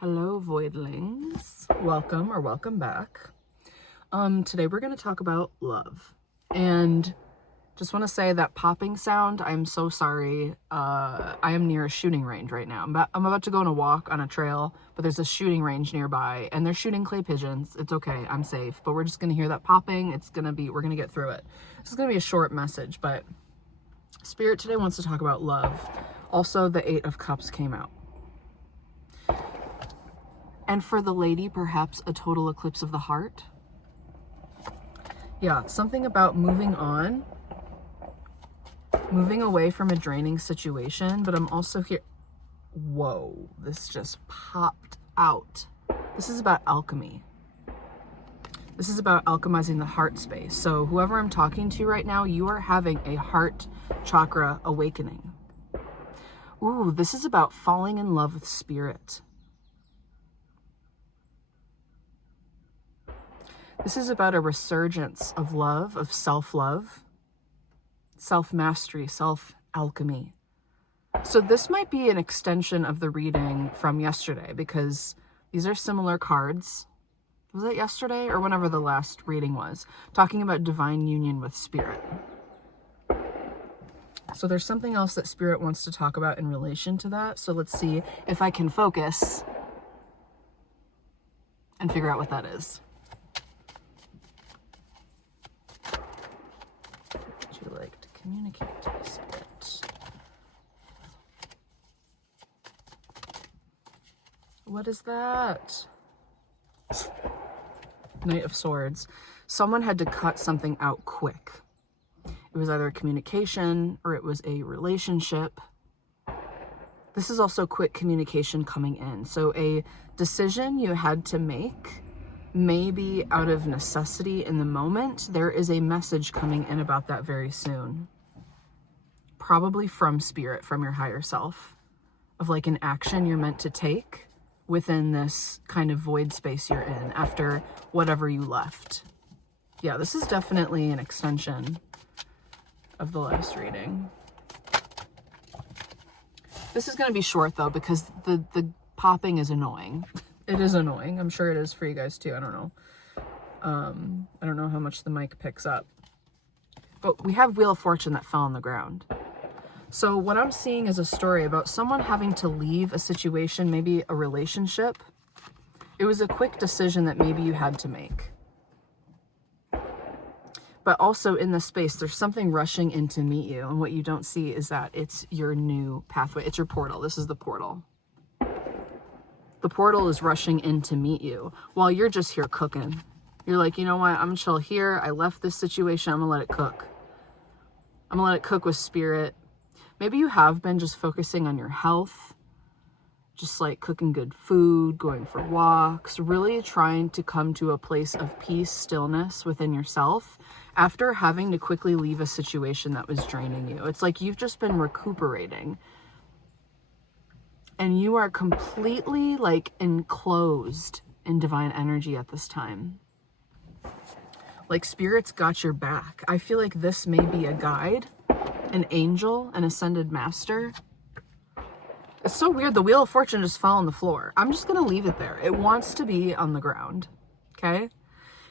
Hello, voidlings. Welcome or welcome back. Today we're going to talk about love. And just want to say that popping sound, I'm so sorry. I am near a shooting range right now. I'm about to go on a walk on a trail, but there's a shooting range nearby and they're shooting clay pigeons. It's okay. I'm safe. But we're just going to hear that popping. We're going to get through it. This is going to be a short message, but Spirit today wants to talk about love. Also, the 8 of Cups came out. And for the lady, perhaps a total eclipse of the heart. Yeah, something about moving on, moving away from a draining situation, but I'm also here. Whoa, this just popped out. This is about alchemy. This is about alchemizing the heart space. So whoever I'm talking to right now, you are having a heart chakra awakening. Ooh, this is about falling in love with spirit. This is about a resurgence of love, of self-love, self-mastery, self-alchemy. So this might be an extension of the reading from yesterday because these are similar cards. Was it yesterday or whenever the last reading was? Talking about divine union with spirit. So there's something else that spirit wants to talk about in relation to that. So let's see if I can focus and figure out what that is. You like to communicate to the spirit. What is that? Knight of Swords. Someone had to cut something out quick. It was either a communication or it was a relationship. This is also quick communication coming in. So a decision you had to make, maybe out of necessity in the moment. There is a message coming in about that very soon. Probably from spirit, from your higher self, of like an action you're meant to take within this kind of void space you're in after whatever you left. Yeah, this is definitely an extension of the last reading. This is going to be short though, because the popping is annoying. It is annoying. I'm sure it is for you guys too. I don't know. I don't know how much the mic picks up. But we have Wheel of Fortune that fell on the ground. So what I'm seeing is a story about someone having to leave a situation, maybe a relationship. It was a quick decision that maybe you had to make. But also in the space, there's something rushing in to meet you. And what you don't see is that it's your new pathway. It's your portal. This is the portal. The portal is rushing in to meet you while you're just here cooking. You're like, you know what? I'm chill here. I left this situation. I'm gonna let it cook. I'm gonna let it cook with spirit. Maybe you have been just focusing on your health, just like cooking good food, going for walks, really trying to come to a place of peace, stillness within yourself after having to quickly leave a situation that was draining you. It's like you've just been recuperating. And you are completely like enclosed in divine energy at this time. Like spirit's got your back. I feel like this may be a guide, an angel, an ascended master. It's so weird. The Wheel of Fortune just fell on the floor. I'm just going to leave it there. It wants to be on the ground. Okay.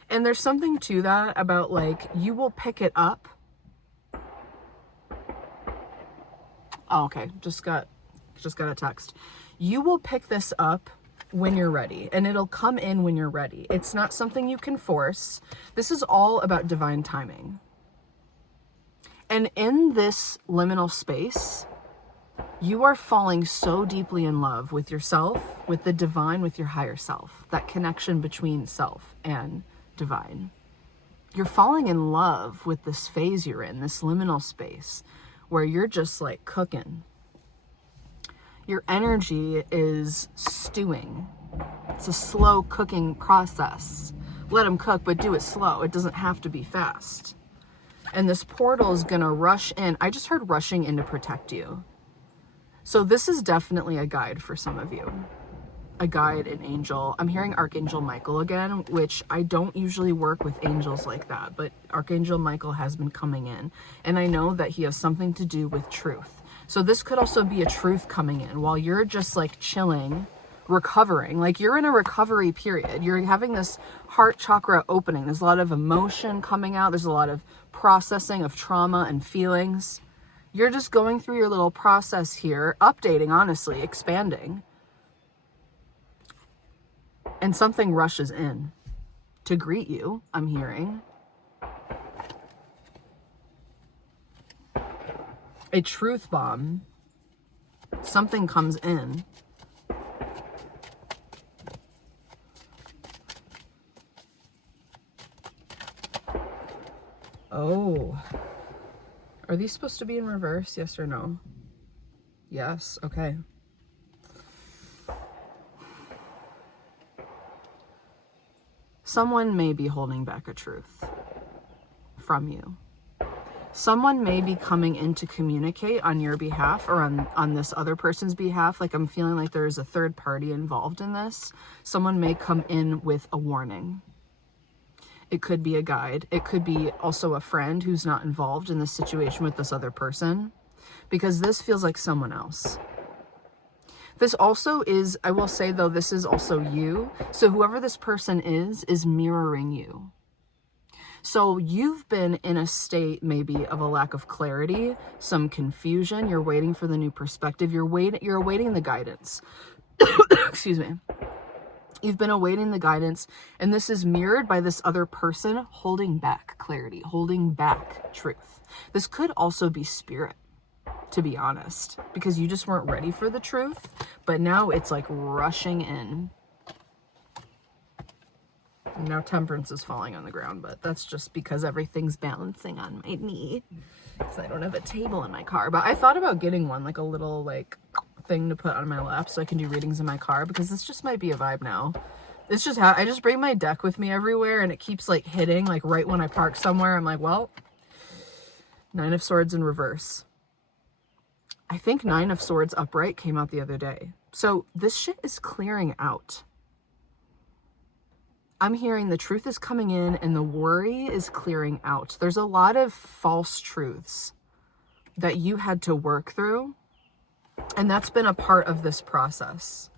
And there's something to that about like, you will pick it up. Oh, okay. Just got a text. You will pick this up when you're ready, and it'll come in when you're ready. It's not something you can force. This is all about divine timing. And in this liminal space, you are falling so deeply in love with yourself, with the divine, with your higher self, that connection between self and divine. You're falling in love with this phase you're in, this liminal space where you're just like cooking. Your energy is stewing. It's a slow cooking process. Let them cook, but do it slow. It doesn't have to be fast. And this portal is going to rush in. I just heard rushing in to protect you. So this is definitely a guide for some of you. A guide, an angel. I'm hearing Archangel Michael again, which I don't usually work with angels like that, but Archangel Michael has been coming in. And I know that he has something to do with truth. So this could also be a truth coming in while you're just like chilling recovering. Like you're in a recovery period. You're having this heart chakra opening. There's a lot of emotion coming out. There's a lot of processing of trauma and feelings. You're just going through your little process here, updating, honestly, expanding. And something rushes in to greet you, I'm hearing. A truth bomb. Something comes in. Oh. Are these supposed to be in reverse? Yes or no? Yes. Okay. Someone may be holding back a truth from you. Someone may be coming in to communicate on your behalf or on this other person's behalf. Like I'm feeling like there's a third party involved in this. Someone may come in with a warning. It could be a guide. It could be also a friend who's not involved in this situation with this other person, because this feels like someone else. This also is, I will say though, this is also you. So whoever this person is mirroring you. So you've been in a state maybe of a lack of clarity, some confusion. You're waiting for the new perspective. You're awaiting the guidance. Excuse me. You've been awaiting the guidance, and this is mirrored by this other person holding back clarity, holding back truth. This could also be spirit, to be honest, because you just weren't ready for the truth, but now it's like rushing in. Now temperance is falling on the ground, but that's just because everything's balancing on my knee, because I don't have a table in my car. But I thought about getting one, like a little like thing to put on my lap so I can do readings in my car, because this just might be a vibe now. It's just how I just bring my deck with me everywhere, and it keeps like hitting like right when I park somewhere. I'm like, well, 9 of Swords in reverse. I think 9 of Swords upright came out the other day. So this shit is clearing out. I'm hearing the truth is coming in and the worry is clearing out. There's a lot of false truths that you had to work through, and that's been a part of this process.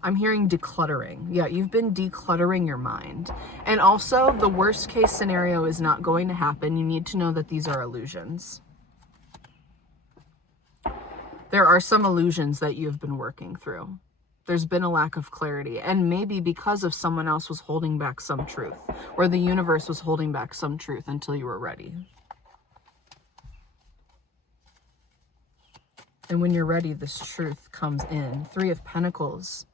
I'm hearing decluttering. Yeah, you've been decluttering your mind. And also, the worst case scenario is not going to happen. You need to know that these are illusions. There are some illusions that you've been working through. There's been a lack of clarity, and maybe because of someone else was holding back some truth, or the universe was holding back some truth until you were ready. And when you're ready, this truth comes in. 3 of Pentacles.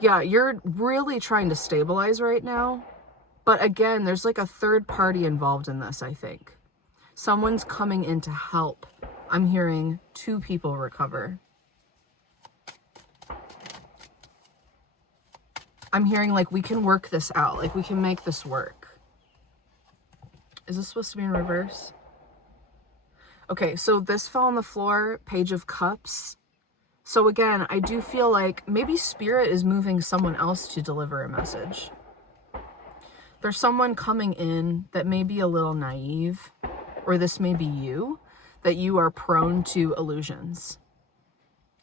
Yeah, you're really trying to stabilize right now. But again, there's like a third party involved in this, I think. Someone's coming in to help. I'm hearing 2 people recover. I'm hearing like we can work this out. Like we can make this work. Is this supposed to be in reverse? Okay, so this fell on the floor, Page of Cups. So again, I do feel like maybe Spirit is moving someone else to deliver a message. There's someone coming in that may be a little naive, or this may be you, that you are prone to illusions.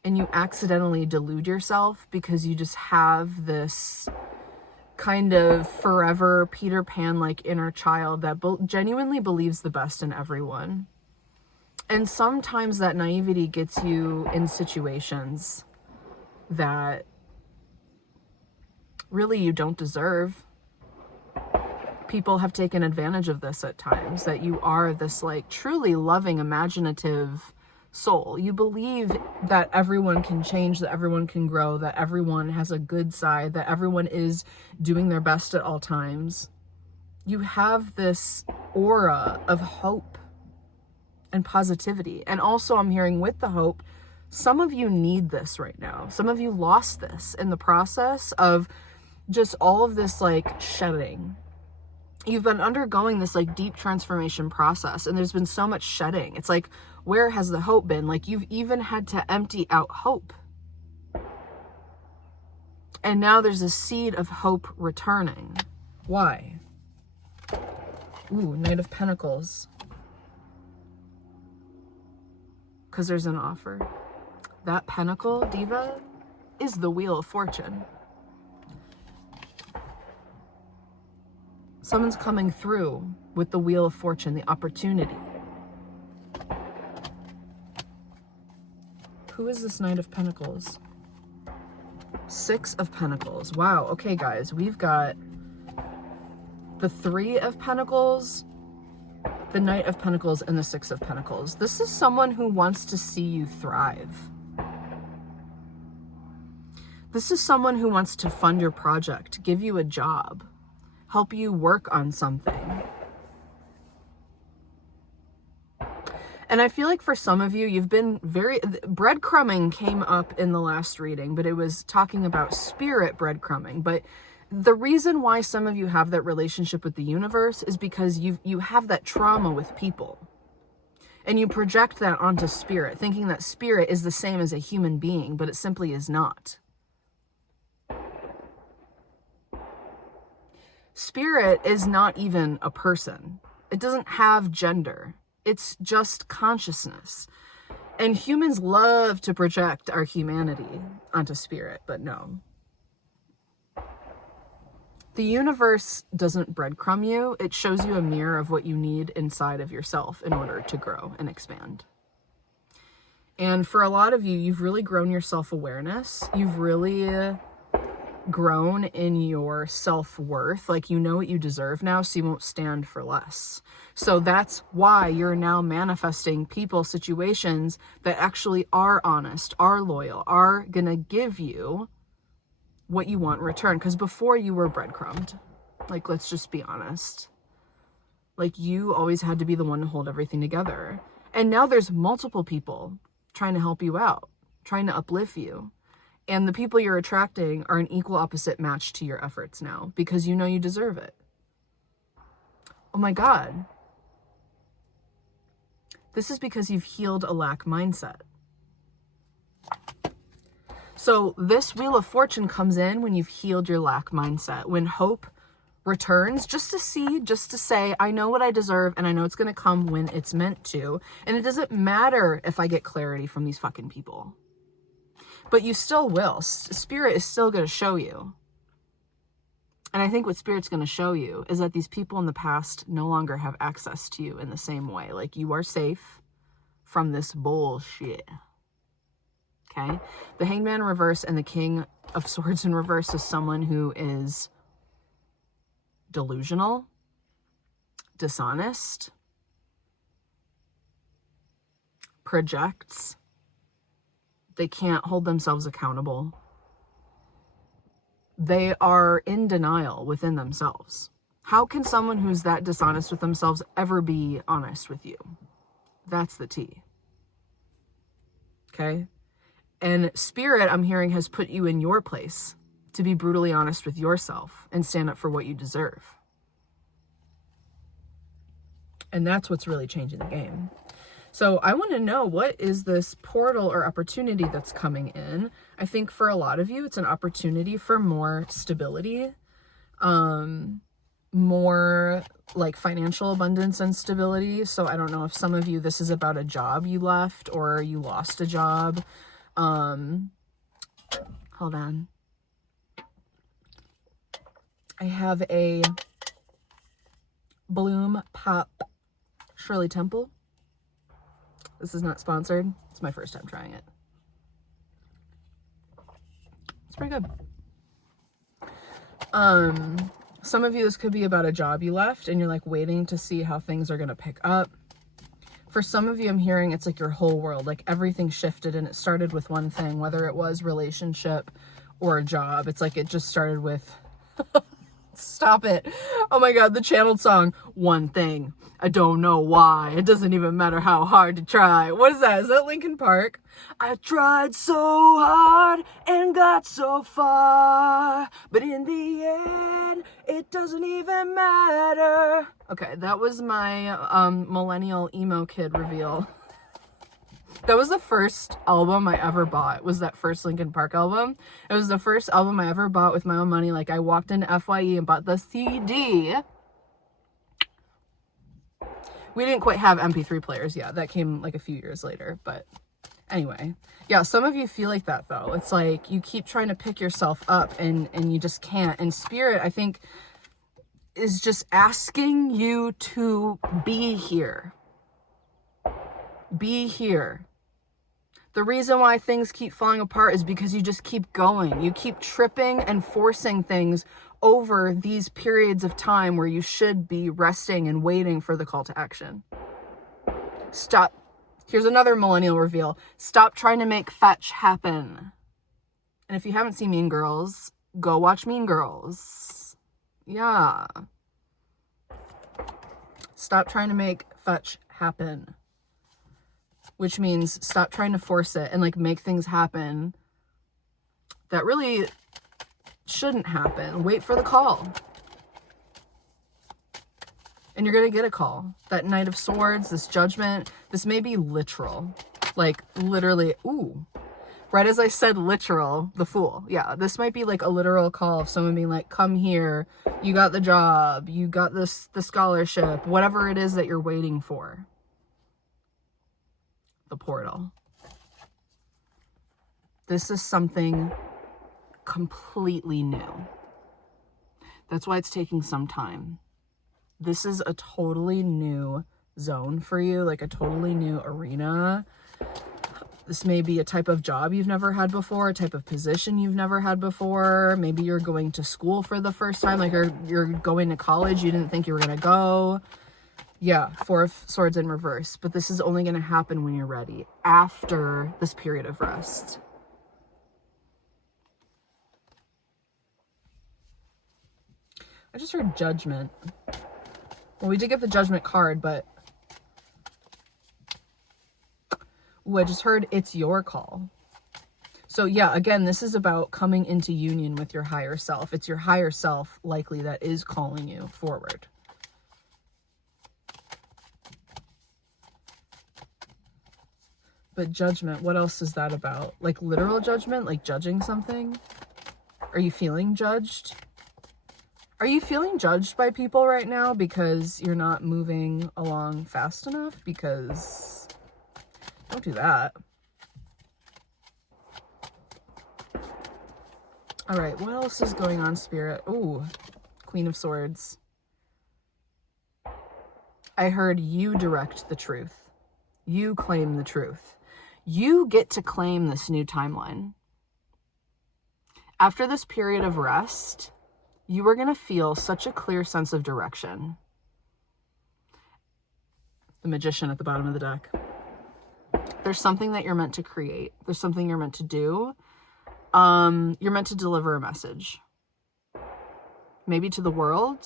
And you accidentally delude yourself because you just have this kind of forever Peter Pan-like inner child that genuinely believes the best in everyone. And sometimes that naivety gets you in situations that really you don't deserve. People have taken advantage of this at times, that you are this like truly loving, imaginative soul. You believe that everyone can change, that everyone can grow, that everyone has a good side, that everyone is doing their best at all times. You have this aura of hope and positivity. And also I'm hearing with the hope, some of you need this right now. Some of you lost this in the process of just all of this like shedding. You've been undergoing this like deep transformation process, and there's been so much shedding. It's like, where has the hope been? Like you've even had to empty out hope. And now there's a seed of hope returning. Why? Ooh, Knight of Pentacles. because there's an offer. That pentacle, diva, is the Wheel of Fortune. Someone's coming through with the Wheel of Fortune, the opportunity. Who is this Knight of Pentacles? Six of Pentacles. Wow. Okay, guys, we've got the Three of Pentacles, the Knight of Pentacles, and the Six of Pentacles. This is someone who wants to see you thrive. This is someone who wants to fund your project, give you a job, help you work on something. And I feel like for some of you, you've been breadcrumbing came up in the last reading, but it was talking about spirit breadcrumbing. But the reason why some of you have that relationship with the universe is because you have that trauma with people. And you project that onto spirit, thinking that spirit is the same as a human being, but it simply is not. Spirit is not even a person. It doesn't have gender. It's just consciousness. And humans love to project our humanity onto spirit, but no. The universe doesn't breadcrumb you. It shows you a mirror of what you need inside of yourself in order to grow and expand. And for a lot of you, you've really grown your self-awareness. You've really grown in your self-worth. Like, you know what you deserve now, so you won't stand for less. So that's why you're now manifesting people, situations that actually are honest, are loyal, are gonna give you what you want in return. Because before, you were breadcrumbed. Like, let's just be honest. Like, you always had to be the one to hold everything together. And now there's multiple people trying to help you out, trying to uplift you. And the people you're attracting are an equal opposite match to your efforts now, because you know you deserve it. Oh my God. This is because you've healed a lack mindset. So this Wheel of Fortune comes in when you've healed your lack mindset, when hope returns, just to say, I know what I deserve, and I know it's going to come when it's meant to. And it doesn't matter if I get clarity from these fucking people. But you still will. Spirit is still going to show you. And I think what Spirit's going to show you is that these people in the past no longer have access to you in the same way. Like, you are safe from this bullshit. Okay? The Hangman in reverse and the King of Swords in reverse is someone who is delusional, dishonest, projects. They can't hold themselves accountable. They are in denial within themselves. How can someone who's that dishonest with themselves ever be honest with you? That's the tea. Okay? And Spirit, I'm hearing, has put you in your place to be brutally honest with yourself and stand up for what you deserve. And that's what's really changing the game. So I want to know, what is this portal or opportunity that's coming in? I think for a lot of you, it's an opportunity for more stability, more like financial abundance and stability. So I don't know if some of you, this is about a job you left or you lost a job. Hold on. I have a Bloom Pop Shirley Temple. This is not sponsored. It's my first time trying it. It's pretty good. Some of you, this could be about a job you left and you're like waiting to see how things are going to pick up. For some of you, I'm hearing it's like your whole world, like everything shifted and it started with one thing, whether it was relationship or a job. It's like it just started with stop it. Oh my God, the channeled song, One Thing. I don't know why. It doesn't even matter how hard to try. What is that? Is that Linkin Park? I tried so hard and got so far, but in the end, it doesn't even matter. Okay, that was my millennial emo kid reveal. That was the first album I ever bought, was that first Linkin Park album. It was the first album I ever bought with my own money. Like, I walked into FYE and bought the CD. We didn't quite have MP3 players yet. That came like a few years later, but Anyway, yeah, some of you feel like that though. It's like you keep trying to pick yourself up and you just can't. And spirit, I think, is just asking you to be here. Be here. The reason why things keep falling apart is because you just keep going. You keep tripping and forcing things over these periods of time where you should be resting and waiting for the call to action. Stop. Here's another millennial reveal. Stop trying to make fetch happen. And if you haven't seen Mean Girls, go watch Mean Girls. Yeah. Stop trying to make fetch happen. Which means stop trying to force it and like make things happen that really shouldn't happen. Wait for the call. And you're going to get a call. That Knight of Swords, this judgment, this may be literal. Like literally, ooh. Right as I said literal, the Fool. Yeah, this might be like a literal call of someone being like, come here, you got the job, you got the scholarship, whatever it is that you're waiting for. The portal. This is something completely new. That's why it's taking some time. This is a totally new zone for you, like a totally new arena. This may be a type of job you've never had before, a type of position you've never had before. Maybe you're going to school for the first time, like you're going to college, you didn't think you were going to go. Yeah, Four of Swords in reverse. But this is only going to happen when you're ready, after this period of rest. I just heard Judgment. Well, we did get the Judgment card, but... Ooh, I just heard it's your call. So yeah, again, this is about coming into union with your higher self. It's your higher self, likely, that is calling you forward. But judgment, what else is that about? Like literal judgment? Like judging something? Are you feeling judged? Are you feeling judged by people right now because you're not moving along fast enough? Because don't do that. All right, what else is going on, Spirit? Ooh, Queen of Swords. I heard you direct the truth. You claim the truth. You get to claim this new timeline. After this period of rest, you are going to feel such a clear sense of direction. The Magician at the bottom of the deck. There's something that you're meant to create. There's something you're meant to do. You're meant to deliver a message. Maybe to the world.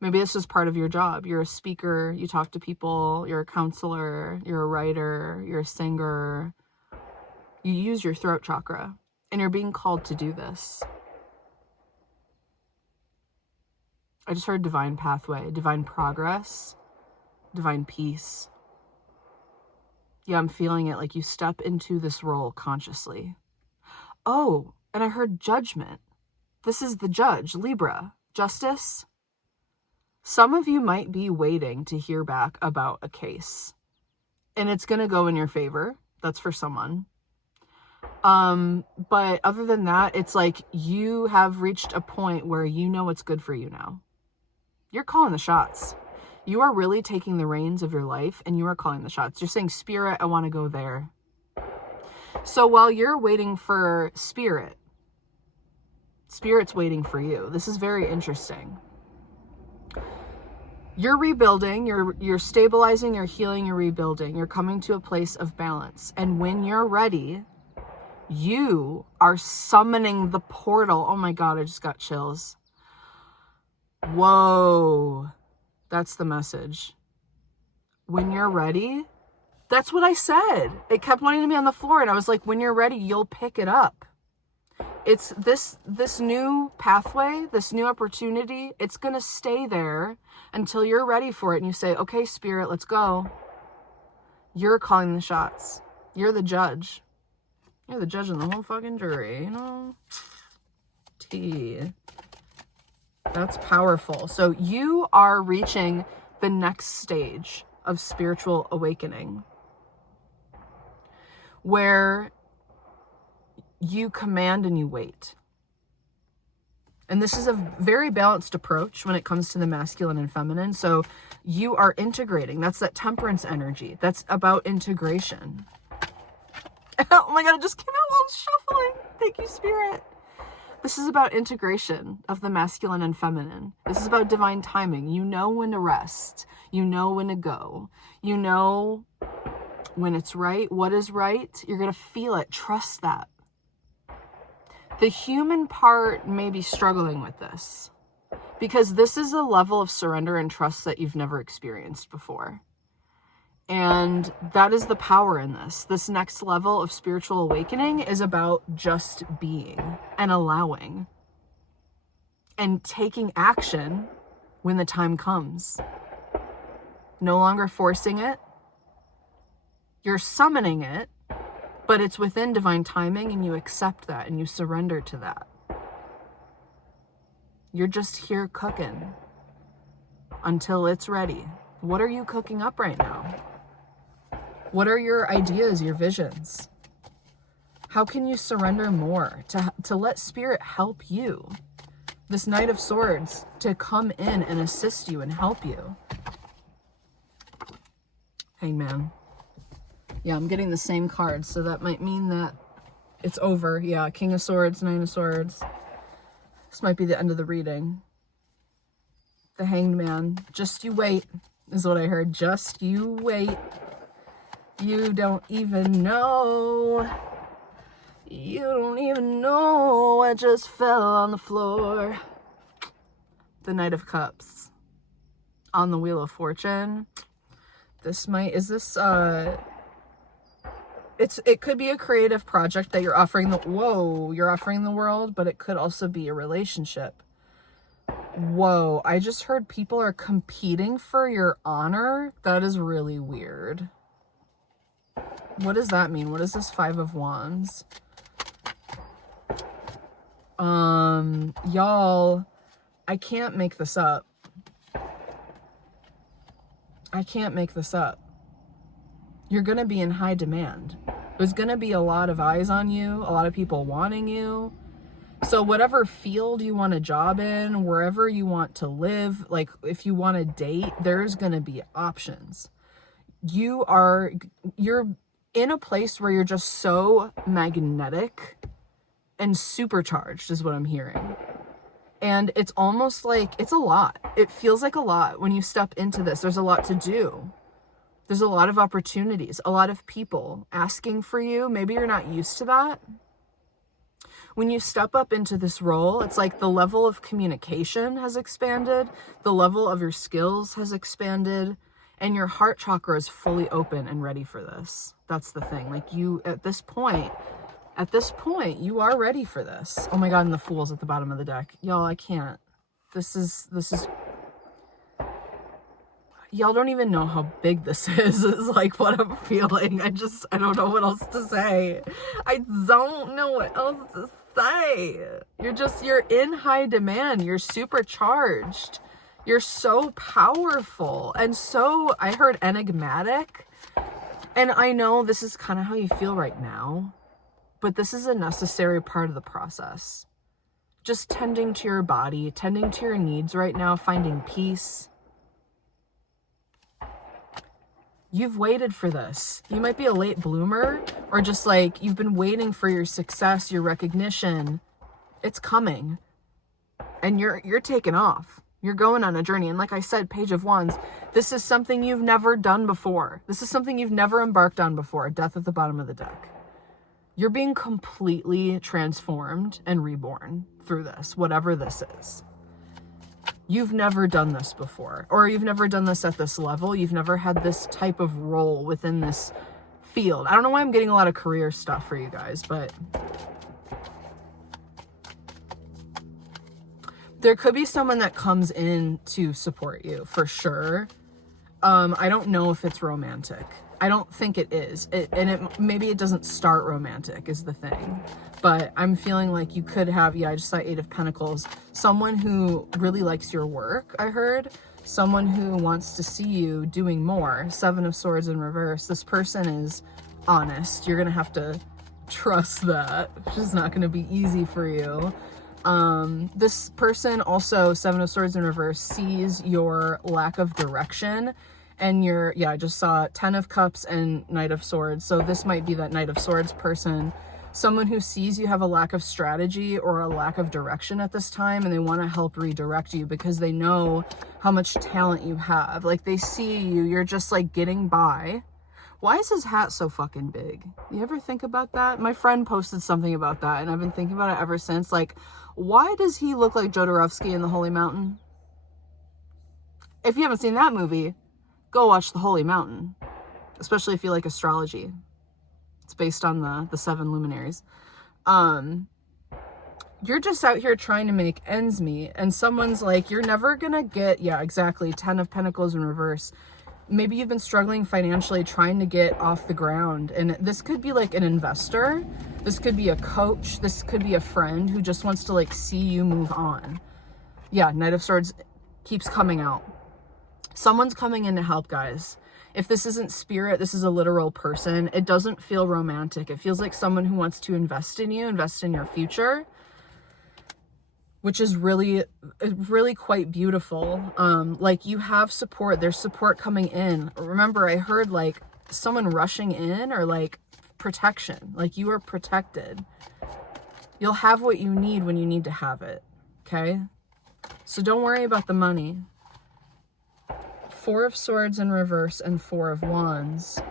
Maybe this is part of your job. You're a speaker, you talk to people, you're a counselor, you're a writer, you're a singer. You use your throat chakra, and you're being called to do this. I just heard divine pathway, divine progress, divine peace. Yeah, I'm feeling it, like you step into this role consciously. Oh, and I heard judgment. This is the judge, Libra, justice. Some of you might be waiting to hear back about a case, and it's going to go in your favor. That's for someone. But other than that, it's like you have reached a point where you know what's good for you now. You're calling the shots. You are really taking the reins of your life, and you are calling the shots. You're saying, Spirit, I want to go there. So while you're waiting for Spirit, Spirit's waiting for you. This is very interesting. You're rebuilding, you're stabilizing, you're healing, you're rebuilding. You're coming to a place of balance. And when you're ready, you are summoning the portal. Oh my God, I just got chills. Whoa. That's the message. When you're ready, that's what I said. It kept wanting to be on the floor, and I was like, when you're ready, you'll pick it up. It's this new pathway, this new opportunity, it's going to stay there until you're ready for it. And you say, okay, Spirit, let's go. You're calling the shots. You're the judge. You're the judge and the whole fucking jury, you know? Tea. That's powerful. So you are reaching the next stage of spiritual awakening. where you command and you wait. And this is a very balanced approach when it comes to the masculine and feminine. So you are integrating. That's that temperance energy. That's about integration. Oh my God, it just came out while I was shuffling. Thank you, Spirit. This is about integration of the masculine and feminine. This is about divine timing. You know when to rest. You know when to go. You know when it's right, what is right. You're going to feel it. Trust that. The human part may be struggling with this because this is a level of surrender and trust that you've never experienced before. And that is the power in this. This next level of spiritual awakening is about just being and allowing and taking action when the time comes. No longer forcing it. You're summoning it, but it's within divine timing and you accept that and you surrender to that. You're just here cooking until it's ready. What are you cooking up right now? What are your ideas, your visions? How can you surrender more to let Spirit help you? This Knight of Swords to come in and assist you and help you. Hangman. Yeah, I'm getting the same card, so that might mean that it's over. Yeah, King of Swords, Nine of Swords. This might be the end of the reading. The Hanged Man. Just you wait, is what I heard. Just you wait. You don't even know. You don't even know what just fell on the floor. The Knight of Cups. On the Wheel of Fortune. It could be a creative project that you're offering the world, but it could also be a relationship. Whoa, I just heard people are competing for your honor. That is really weird. What does that mean? What is this Five of Wands? Y'all, I can't make this up. I can't make this up. You're going to be in high demand. There's going to be a lot of eyes on you, a lot of people wanting you. So whatever field you want a job in, wherever you want to live, like if you want to date, there's going to be options. You're in a place where you're just so magnetic and supercharged is what I'm hearing. And it's almost like it's a lot. It feels like a lot when you step into this. There's a lot to do. There's a lot of opportunities, a lot of people asking for you. Maybe you're not used to that. When you step up into this role, it's like the level of communication has expanded, the level of your skills has expanded, and your heart chakra is fully open and ready for this. That's the thing. Like you, at this point, you are ready for this. Oh my God, and the Fool's at the bottom of the deck. Y'all, I can't. This is y'all don't even know how big this is like what I'm feeling. I don't know what else to say. I don't know what else to say. You're in high demand. You're supercharged. You're so powerful. And so, I heard enigmatic. And I know this is kind of how you feel right now. But this is a necessary part of the process. Just tending to your body, tending to your needs right now, finding peace. You've waited for this. You might be a late bloomer, or just like you've been waiting for your success, your recognition. It's coming. And you're taking off. You're going on a journey. And like I said, Page of Wands, this is something you've never done before. This is something you've never embarked on before. Death at the bottom of the deck. You're being completely transformed and reborn through this, whatever this is. You've never done this before, or you've never done this at this level. You've never had this type of role within this field. I don't know why I'm getting a lot of career stuff for you guys, but there could be someone that comes in to support you for sure. I don't know if it's romantic. I don't think it is. Maybe it doesn't start romantic is the thing. But I'm feeling like you could have, I just saw 8 of Pentacles, someone who really likes your work, I heard. someone who wants to see you doing more. Seven of Swords in reverse. This person is honest. You're going to have to trust that. It's just not going to be easy for you. This person also, Seven of Swords in reverse, sees your lack of direction. And I just saw 10 of Cups and Knight of Swords. So this might be that Knight of Swords person. Someone who sees you have a lack of strategy or a lack of direction at this time, and they want to help redirect you because they know how much talent you have. Like, they see you, you're just like getting by. Why is his hat so fucking big? You ever think about that? My friend posted something about that, and I've been thinking about it ever since. Like, why does he look like Jodorowsky in The Holy Mountain? If you haven't seen that movie, go watch The Holy Mountain, especially if you like astrology. It's based on the seven luminaries. You're just out here trying to make ends meet, and someone's like, you're never gonna get, yeah, exactly, 10 of Pentacles in reverse. Maybe you've been struggling financially, trying to get off the ground, and this could be like an investor, this could be a coach, this could be a friend who just wants to like see you move on. Yeah, Knight of Swords keeps coming out. Someone's coming in to help, guys. If this isn't spirit, this is a literal person. It doesn't feel romantic. It feels like someone who wants to invest in you, invest in your future, which is really quite beautiful. Like, you have support. There's support coming in. Remember, I heard like someone rushing in, or like protection. Like, you are protected. You'll have what you need when you need to have it. Okay? So don't worry about the money. Four of Swords in reverse and Four of Wands.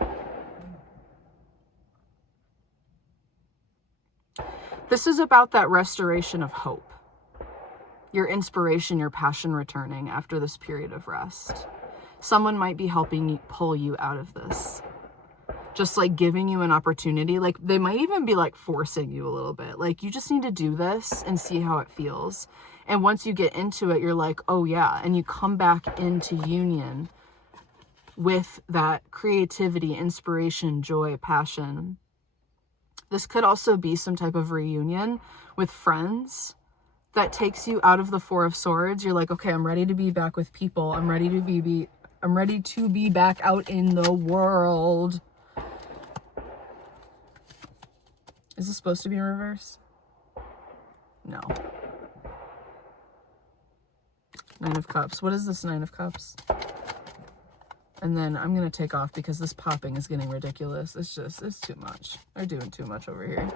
This is about that restoration of hope. Your inspiration, your passion returning after this period of rest. Someone might be helping you pull you out of this. Just like giving you an opportunity. Like, they might even be like forcing you a little bit. Like, you just need to do this and see how it feels. And once you get into it, you're like, oh yeah. And you come back into union with that creativity, inspiration, joy, passion. This could also be some type of reunion with friends that takes you out of the Four of Swords. You're like, okay, I'm ready to be back with people. I'm ready to be back out in the world. Is this supposed to be in reverse? No. Nine of Cups. What is this Nine of Cups? And then I'm going to take off because this popping is getting ridiculous. It's too much. They're doing too much over here.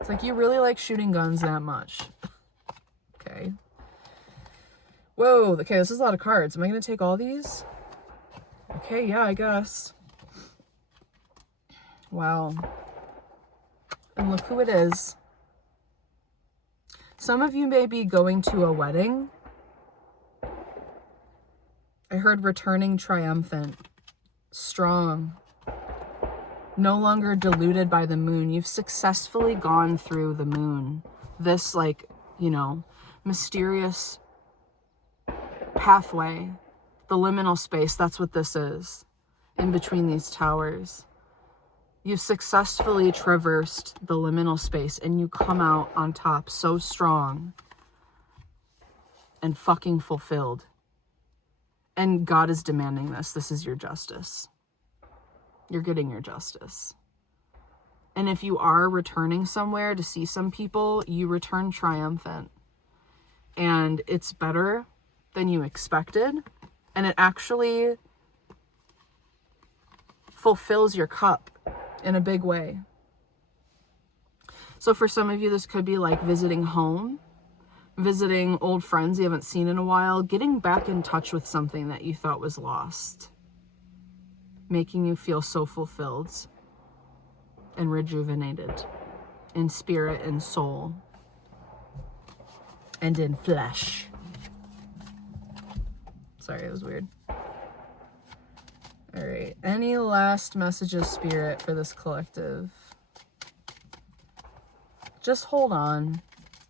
It's like, you really like shooting guns that much. Okay. Whoa. Okay, this is a lot of cards. Am I going to take all these? Okay, yeah, I guess. Wow. And look who it is. Some of you may be going to a wedding. I heard returning triumphant, strong, no longer deluded by the moon. You've successfully gone through the moon. This, like, you know, mysterious pathway, the liminal space, that's what this is, in between these towers. You've successfully traversed the liminal space, and you come out on top so strong and fucking fulfilled. And God is demanding this. This is your justice. You're getting your justice. And if you are returning somewhere to see some people, you return triumphant. And it's better than you expected. And it actually fulfills your cup in a big way. So for some of you, this could be like visiting home, visiting old friends you haven't seen in a while, getting back in touch with something that you thought was lost, making you feel so fulfilled and rejuvenated in spirit and soul and in flesh. Sorry, it was weird. All right, any last messages, Spirit, for this collective? Just hold on.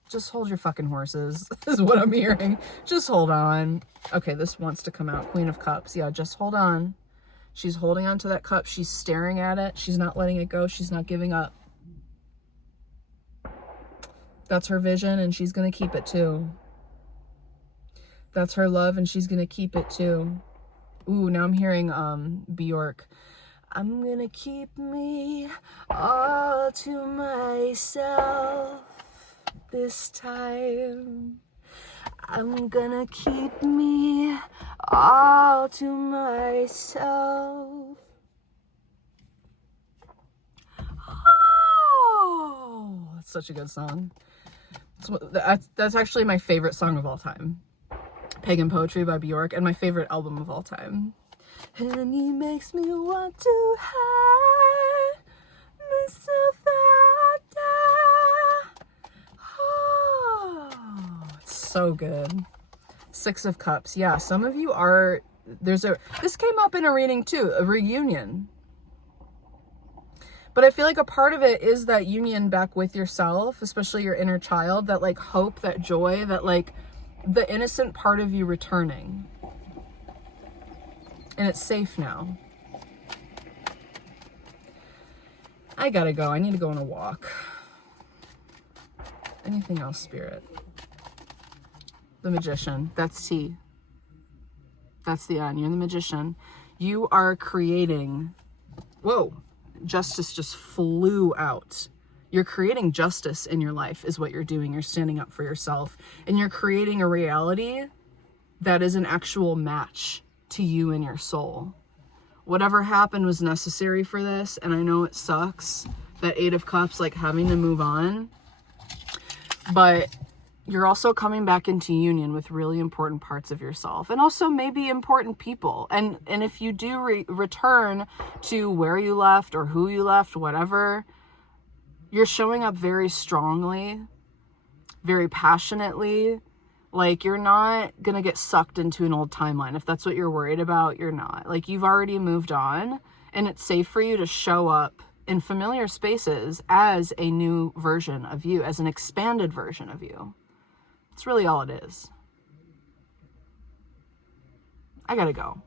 Just hold your fucking horses, is what I'm hearing. Just hold on. Okay, this wants to come out. Queen of Cups. Yeah, just hold on. She's holding on to that cup. She's staring at it. She's not letting it go. She's not giving up. That's her vision, and she's going to keep it too. That's her love, and she's gonna keep it too. Ooh, now I'm hearing Bjork. I'm gonna keep me all to myself this time. I'm gonna keep me all to myself. Oh, that's such a good song. That's actually my favorite song of all time. Pagan Poetry by Bjork, and my favorite album of all time. And he makes me want to hide myself out there. Oh, it's so good. Six of Cups. Yeah, some of you are, this came up in a reading too, a reunion. But I feel like a part of it is that union back with yourself, especially your inner child, that like hope, that joy, that like the innocent part of you returning. And it's safe now. I gotta go. I need to go on a walk. Anything else, Spirit? The Magician. That's T. That's the N. You're the Magician. You are creating... Whoa. Justice just flew out. You're creating justice in your life is what you're doing. You're standing up for yourself. And you're creating a reality that is an actual match to you and your soul. Whatever happened was necessary for this, and I know it sucks, that Eight of Cups, like having to move on, but you're also coming back into union with really important parts of yourself, and also maybe important people, and if you do return to where you left or who you left, whatever, you're showing up very strongly, very passionately. Like, you're not going to get sucked into an old timeline. If that's what you're worried about, you're not. Like, you've already moved on, and it's safe for you to show up in familiar spaces as a new version of you, as an expanded version of you. That's really all it is. I gotta go.